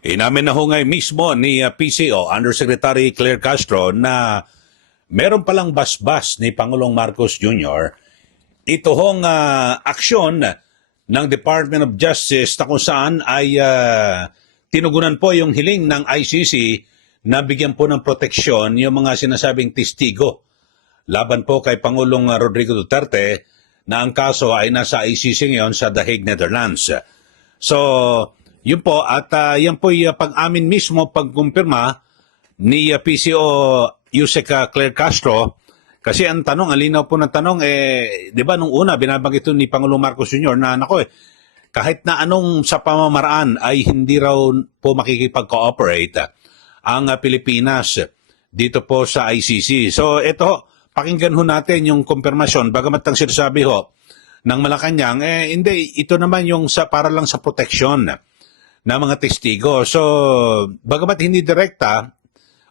Inamin na ho ngayon mismo ni PCO Undersecretary Claire Castro na meron palang basbas ni Pangulong Marcos Jr. Ito hong aksyon ng Department of Justice na kung saan ay tinugunan po yung hiling ng ICC na bigyan po ng proteksyon yung mga sinasabing testigo laban po kay Pangulong Rodrigo Duterte na ang kaso ay nasa ICC ngayon sa The Hague, Netherlands. So, yun po, at yan po yung pag-amin mismo, pagkumpirma ni PCO Yusek Claire Castro. Kasi ang tanong, ang linaw po ng tanong, di ba nung una, binabanggit ni Pangulong Marcos Jr. na, kahit na anong sa pamamaraan ay hindi raw po makikipag-cooperate ang Pilipinas dito po sa ICC. So ito, pakinggan ho natin yung kumpirmasyon, bagamat ang sinasabi ho ng Malacanang, hindi, ito naman yung para lang sa proteksyon na mga testigo. So, bagamat hindi direkta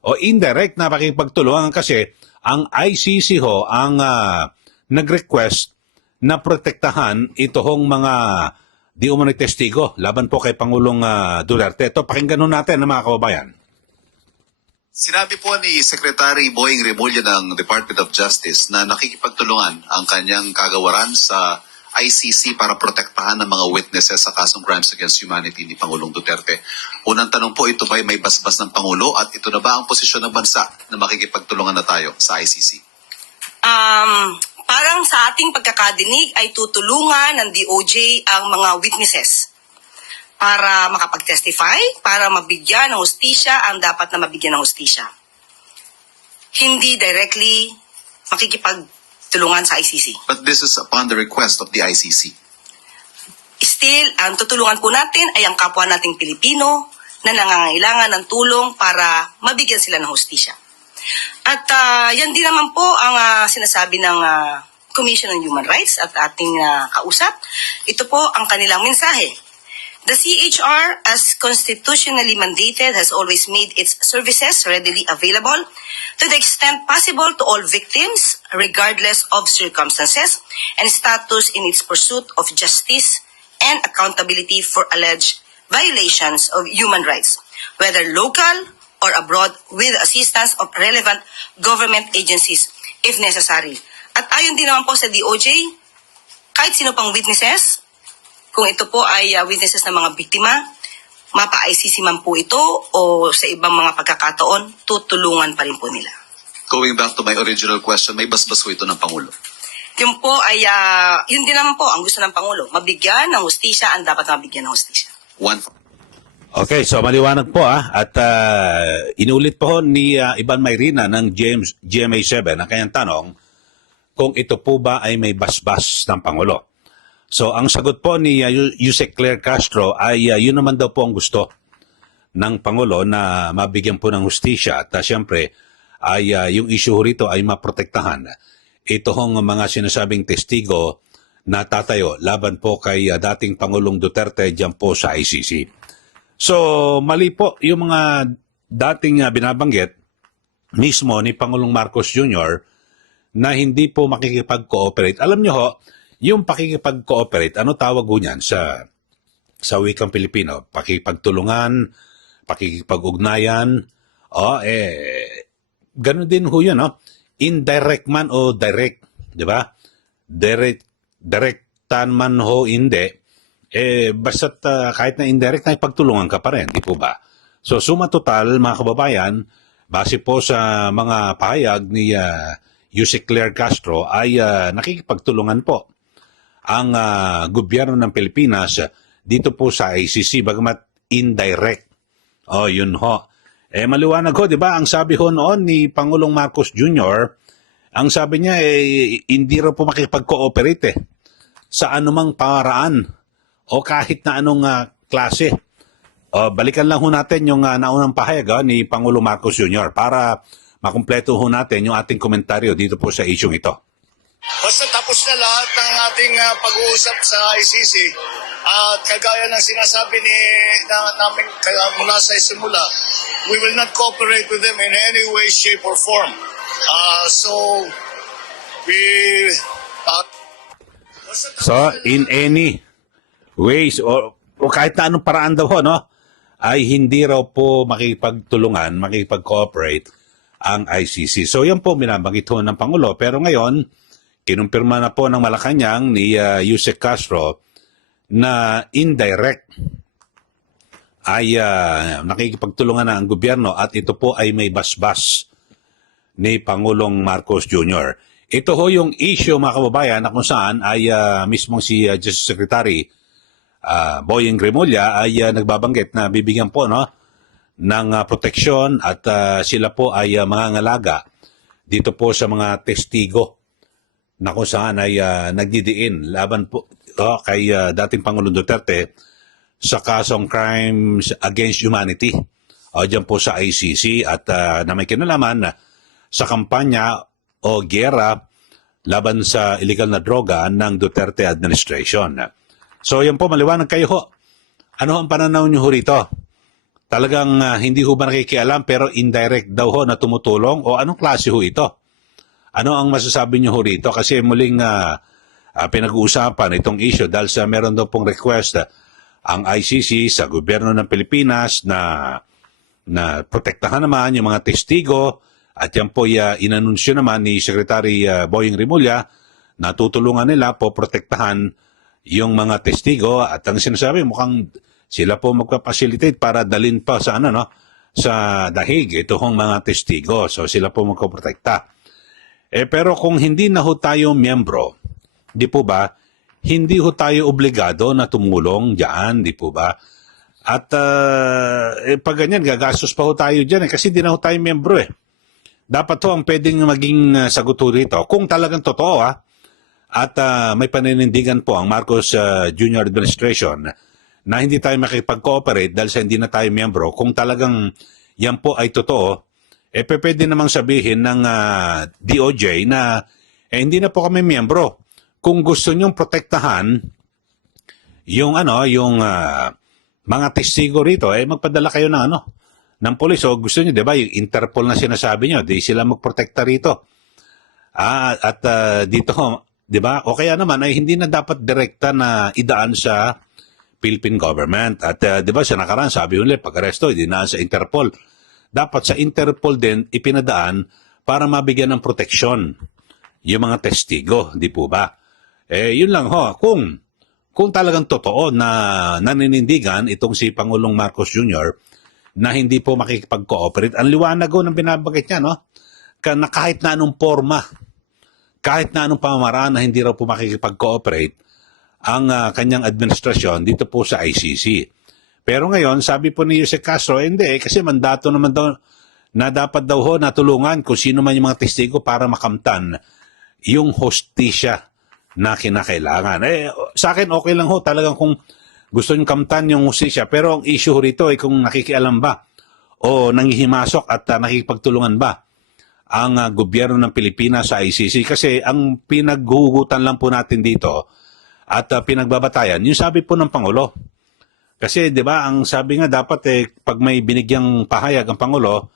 o indirect na pakipagtulungan kasi ang ICC ho ang nag-request na protektahan ito hong mga di umano'y testigo laban po kay Pangulong Duterte. Ito, pakinggan ho natin mga kababayan. Sinabi po ni Secretary Boying Remulla ng Department of Justice na nakikipagtulungan ang kanyang kagawaran sa ICC para protektahan ng mga witnesses sa kasong crimes against humanity ni Pangulong Duterte. Unang tanong po, ito ba ay may basbas ng Pangulo at ito na ba ang posisyon ng bansa na makikipagtulungan na tayo sa ICC? Parang sa ating pagkakadinig ay tutulungan ng DOJ ang mga witnesses para makapag-testify, para mabigyan ng hustisya ang dapat na mabigyan ng hustisya. Hindi directly makikipagtulungan sa ICC. But this is upon the request of the ICC. Still, ang tutulungan po natin ay ang kapwa nating Pilipino na nangangailangan ng tulong para mabigyan sila ng hustisya. At yan din naman po ang sinasabi ng Commission on Human Rights at ating kausap. Ito po ang kanilang mensahe. The CHR, as constitutionally mandated, has always made its services readily available to the extent possible to all victims, regardless of circumstances and status in its pursuit of justice and accountability for alleged violations of human rights, whether local or abroad, with assistance of relevant government agencies if necessary. At ayon din naman po sa DOJ, kahit sino pang witnesses, kung ito po ay witnesses ng mga biktima, mapa-ICC man po ito o sa ibang mga pagkakataon, tutulungan pa rin po nila. Going back to my original question, may basbas po ito ng Pangulo. Yun po ay, yun din naman po ang gusto ng Pangulo, mabigyan ng hustisya ang dapat mabigyan ng hustisya. Okay, so maliwanag po at inulit po ni Ivan Mayrina ng GMA7 ang kanyang tanong kung ito po ba ay may basbas ng Pangulo. So ang sagot po ni Yusek Claire Castro ay yun naman daw po ang gusto ng Pangulo na mabigyan po ng hustisya at siyempre ay yung issue rito ay maprotektahan ito hong mga sinasabing testigo na tatayo laban po kay dating Pangulong Duterte dyan po sa ICC. So mali po yung mga dating binabanggit mismo ni Pangulong Marcos Jr. na hindi po makikipag-cooperate. Alam nyo ho, yung pakikipag-cooperate, ano tawag ho niyan sa wikang Pilipino? Pakikipagtulungan, pakikipag-ugnayan, ganun din ho yun, no? Indirect man o direct, di ba? Directan man ho, hindi. Basta't kahit na indirect, na ipagtulungan ka pa rin, di po ba? So, suma total, mga kababayan, base po sa mga pahayag ni Yusek Claire Castro, ay nakikipagtulungan po ang gobyerno ng Pilipinas dito po sa ICC, bagamat indirect. Yun ho. Maliwanag ho, di ba? Ang sabi ho noon ni Pangulong Marcos Jr., ang sabi niya, hindi raw po makikipag-cooperate sa anumang paraan o kahit na anong klase. Balikan lang ho natin yung naunang pahayag ni Pangulong Marcos Jr. para makumpleto ho natin yung ating komentaryo dito po sa isyong ito. Basta tapos na lahat ng ating pag-uusap sa ICC at kagaya ng sinasabi namin mula sa simula, we will not cooperate with them in any way, shape, or form. So, in any ways o kahit na anong paraan daw ho, no? ay hindi raw po makipagtulungan, makipag-cooperate ang ICC. So yan po binabanggit ho ng Pangulo. Pero ngayon, kinumpirma na po ng Malacanang ni Yusek Castro na indirect ay nakikipagtulungan na ang gobyerno at ito po ay may basbas ni Pangulong Marcos Jr. Ito ho yung issue, mga kababayan, na kung saan ay mismong si Justice Secretary Boying Remulla ay nagbabanggit na bibigyan po ng proteksyon at sila po ay mangangalaga dito po sa mga testigo na kung saan ay nagdidiin laban po kay dating Pangulong Duterte sa kasong crimes against humanity dyan po sa ICC at na may kinalaman sa kampanya o giyera laban sa illegal na droga ng Duterte administration. So yan po, maliwanag kayo ho. Ano ang pananaw niyo ho rito? Talagang hindi ho ba nakikialam pero indirect daw ho na tumutulong o anong klase ho ito? Ano ang masasabi niyo ho rito? Kasi muling pinag-uusapan itong issue dahil sa meron daw pong request ang ICC sa gobyerno ng Pilipinas na protektahan naman yung mga testigo at yan po inanunsyo naman ni Secretary Boying Remulla na tutulungan nila po protektahan yung mga testigo at ang sinasabi mukhang sila po magpa-facilitate para dalin pa sa sa dahig itong mga testigo. So sila po magpoprotekta. Pero kung hindi na ho tayo miyembro, di po ba, hindi ho tayo obligado na tumulong diyan, di po ba? At pag ganyan, gagastos pa ho tayo diyan kasi di na ho tayo miyembro Dapat ho ang pwedeng maging sagot ho rito kung talagang totoo at may paninindigan po ang Marcos Jr. Administration na hindi tayo makipag-cooperate dahil sa hindi na tayo miyembro. Kung talagang yan po ay totoo, pwede namang sabihin ng DOJ na hindi na po kami miyembro. Kung gusto nyong protektahan yung mga testigo rito, magpadala kayo ng ng pulis. O gusto nyo, di ba, yung Interpol na sinasabi nyo, di sila magprotekta rito. At dito, di ba, o kaya naman ay hindi na dapat direkta na idaan sa Philippine government. At di ba, sa nakaraan, sabi ulit, pag-aresto, dinaan sa Interpol. Dapat sa Interpol din ipinadaan para mabigyan ng proteksyon yung mga testigo, di po ba? Yun lang ho, kung talagang totoo na naninindigan itong si Pangulong Marcos Jr., na hindi po makikipag-cooperate. Ang liwanag ho ng binabagit niya, na kahit na anong forma, kahit na anong pamamaraan na hindi raw po makikipag-cooperate ang kanyang administrasyon dito po sa ICC. Pero ngayon, sabi po ni Yusek Castro, hindi kasi mandato naman daw na dapat daw ho natulungan kung sino man yung mga testigo para makamtan yung hostisya na kinakailangan. Sa akin okay lang ho talagang kung gusto nyo kamtan yung hustisya, pero ang issue rito ay kung nakikialam ba o nangihimasok at nakikipagtulungan ba ang gobyerno ng Pilipinas sa ICC. Kasi ang pinaghuhugutan lang po natin dito at pinagbabatayan, yung sabi po ng Pangulo. Kasi 'di ba, ang sabi nga dapat pag may binigyang pahayag ang Pangulo,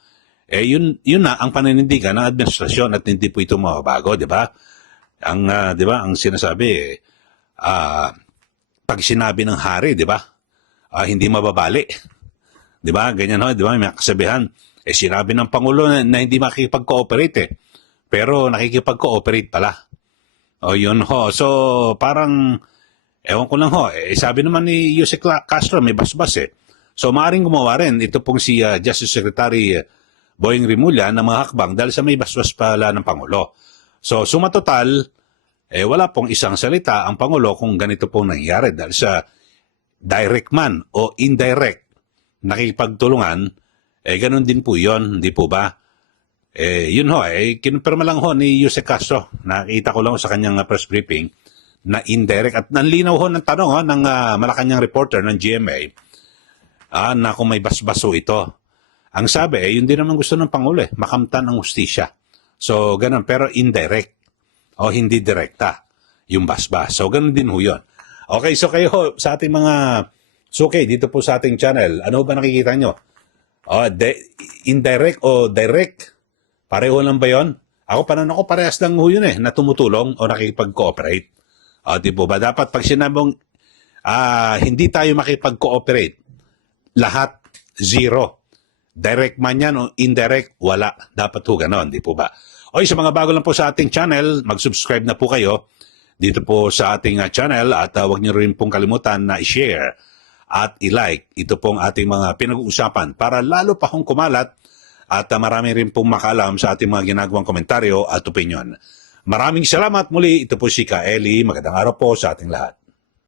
yun na ang paninindigan ng administrasyon at hindi po ito mababago, 'di ba? Ang 'di ba, ang sinasabi pag sinabi ng hari, 'di ba? Hindi mababali. 'Di ba? Ganyan ho, 'di ba? May kasabihan, sinabi ng Pangulo na hindi makikipag-cooperate pero nakikipag-cooperate pala. O yun ho. So parang ewan ko lang ho, sabi naman ni Yusek Castro may basbas So maaaring gumawa rin ito pong si Justice Secretary Boying Remulla na mga hakbang dahil sa may basbas pala ng Pangulo. So sumatotal, wala pong isang salita ang Pangulo kung ganito pong nangyayari dahil sa direct man o indirect nakikipagtulungan, ganun din po yon, di po ba? Yun ho, kinumpirma lang ho ni Yusek Castro, nakita ko lang sa kanyang press briefing, na indirect. At nanlinaw ho ng tanong ng Malacanang reporter ng GMA na kung may basbaso ito. Ang sabi, yun din naman gusto ng Pangulo, makamtan ang hustisya. So, ganun, pero indirect. O hindi direkta yung basbas. So, ganun din ho yun. Okay, so kayo ho, sa ating mga suki, dito po sa ating channel, ano ba nakikita nyo? Indirect o direct? Pareho lang ba yun? Ako, panan ako, parehas lang ho yun na tumutulong o nakikipag-cooperate. Di po ba? Dapat pag sinabong hindi tayo makipag-cooperate, lahat zero. Direct man yan o indirect, wala. Dapat ho ganon, di po ba? O sa mga bago lang po sa ating channel, mag-subscribe na po kayo dito po sa ating channel at huwag niyo rin pong kalimutan na i-share at i-like ito pong ating mga pinag-uusapan para lalo pa hong kumalat at marami rin pong makalam sa ating mga ginagawang komentaryo at opinion. Maraming salamat muli. Ito po si Ka Eli. Magandang araw po sa ating lahat.